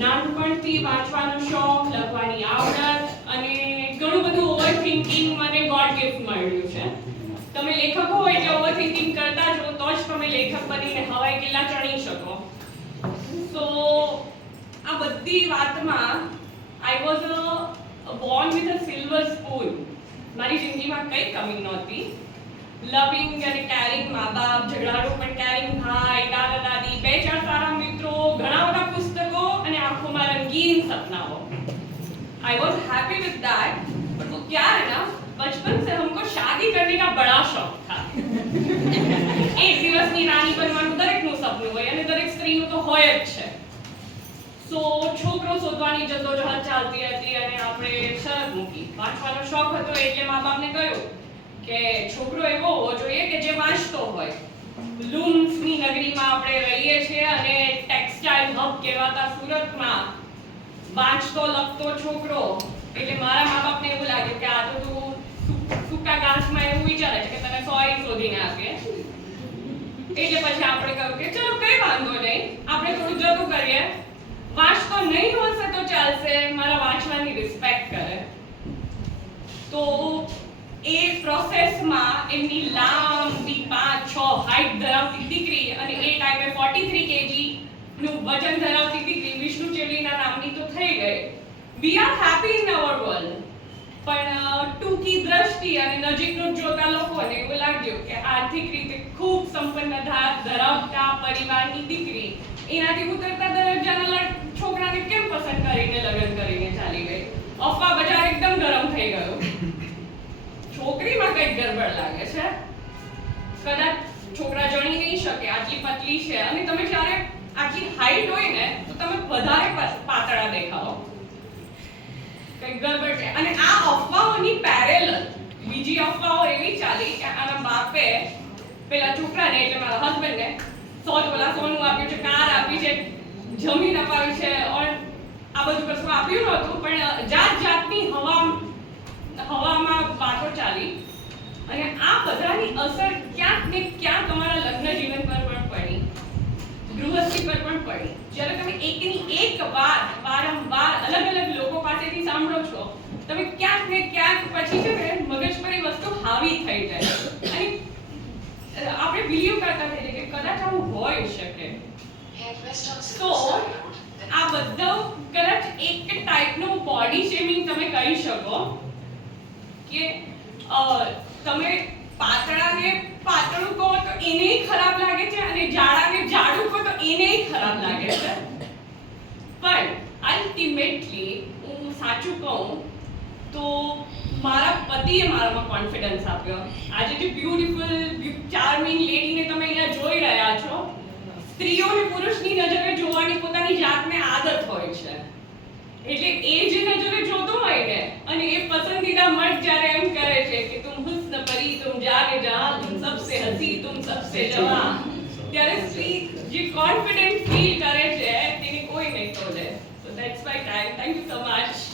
નાનપણથી વાંચવાનો શોખ, લખવાની આવડત અને ઘણું બધું ઓવરથિંકિંગ મને ગોડ ગિફ્ટ મળ્યું છે. તમે લેખકો હોય એટલે ઓવરથિંકિંગ કરતા જો તો જ તમે લેખક બનીને હવાઈ કિલ્લા ચણી શકો. સો આ બધી વાતમાં I was a born with a silver spoon મારી જિંદગીમાં કંઈ કમી નહોતી. લવિંગ અને કેરિંગ મા બાપ ઝઘડાળું પણ કેરિંગ ભાઈ રંગીન સપનાઓ I was happy with that but वो क्या है ना बचपन से हमको शादी करने का बड़ा शौक था એક દિવસની રાણી બનવાનું દરેકનું સપનું હોય અને દરેક સ્ત્રીનું તો હોય જ છે સો છોકરો શોધવાની જદોજહદ ચાલતી હતી અને આપણે શરત મૂકી વાંચવાનો શોખ હતો એટલે મા બાપને કહ્યું કે છોકરો એવો હોવો જોઈએ કે જે વાંચતો હોય લૂમ્સની નગરીમાં આપણે રહીએ છીએ અને ટેક્સટાઇલ હબ કહેવાતા સુરતમાં વાંચતો, લખતો છોકરો. એટલે મારા મા બાપને એવું લાગે કે આ તો તું સૂકા ઘાસમાં એવું વિચારે છે કે તને સોય શોધીને આપે. એટલે પછી આપણે કહ્યું કે ચલો, કઈ વાંધો નહીં. આપણે થોડું જતું કરીએ. વાંચતો નહીં હશે તો ચાલશે. મારા વાંચવાની રિસ્પેક્ટ કરે. તો એ પ્રોસેસમાં એમની લાંબી પાંચ છ હાઈટ ધરાવતી દીકરી અને એ ટાઈમે 43 થ્રી કેજી નું વજન ધરાવતી દીકરી વિષ્ણુ ચેલીના નામની તો થઈ ગઈ. We are happy in our world પણ ટૂંકી દ્રષ્ટિ અને નજીકનું જોતા લોકોને એવું લાગ્યું કે આર્થિક રીતે ખૂબ સંપન્ન ધરાવતા પરિવારની દીકરી એનાથી ઉતરતા દરજ્જાના છોકરાને કેમ પસંદ કરીને લગ્ન કરીને ચાલી ગઈ? અફવા બજાર એકદમ ગરમ થઈ ગયું. છોકરીમાં કંઈક ગરબડ લાગે છે? કદાચ છોકરા જણી નહીં શકે, આટલી પતલી છે. અને તમે જ્યારે આટલી હાઈટ હોય ને, તો તમે વધારે પાતળા દેખાઓ કંઈક ગડબડ છે. અને આ અફવાઓની પેરેલ બીજી અફવાઓ એવી ચાલી કે આના બાપે પેલા છોકરાને, એટલે મારા હસબન્ડને સો તોલા સોનું આપ્યું છે, કાર આપી છે, જમીન અપાવી છે, ઓર આ બધું કશું આપ્યું નહોતું, પણ જાત જાતની હવા, હવામાં વાતો ચાલી. અને આ બધાની અસર ક્યાંક ને ક્યાંક તમારા લગ્ન જીવન પર પણ પડી ગૃહસ્થી પર પણ પડી જ્યારે તમે એકની એક વાત વારંવાર અલગ અલગ લોકો પાસેથી સાંભળો છો તમે ક્યાંક ને ક્યાંક પછી છે ને મગજ પર એ વસ્તુ હાવી થઈ જાય. અને આપણે બિલીવ કરતા થઈએ કે કદાચ આવું હોઈ શકે. તો આ બધું કદાચ એક ટાઈપનું બોડી શેમિંગ તમે કહી શકો કે તમે પાતળાને પાતળું કહો તો એને ખરાબ લાગે છે અને જાડાને જાડું કહો તો એને ખરાબ લાગે છે. પણ અલ્ટિમેટલી હું સાચું કહું તો મારા પતિએ મારામાં કોન્ફિડન્સ આપ્યો. આજે જે બ્યુટીફુલ ચાર્મિંગ લેડીને તમે અહીંયા જોઈ રહ્યા છો, સ્ત્રીઓને પુરુષની નજરે જોવાની પોતાની જાતને આદત હોય છે. એટલે એ જે નજરે જોતો હોય ને, અને એ પસંદીદા મર્દ જ્યારે એમ કરે છે કે તુમ હુસ્ન પરી, તુમ જાને જહાં તુમ સબસે હસી, તુમ સબસે જવાં ત્યારે સ્ત્રી જે કોન્ફિડન્ટ ફીલ કરે છે, તેની કોઈ નહીં તોડે so that's my time thank you so much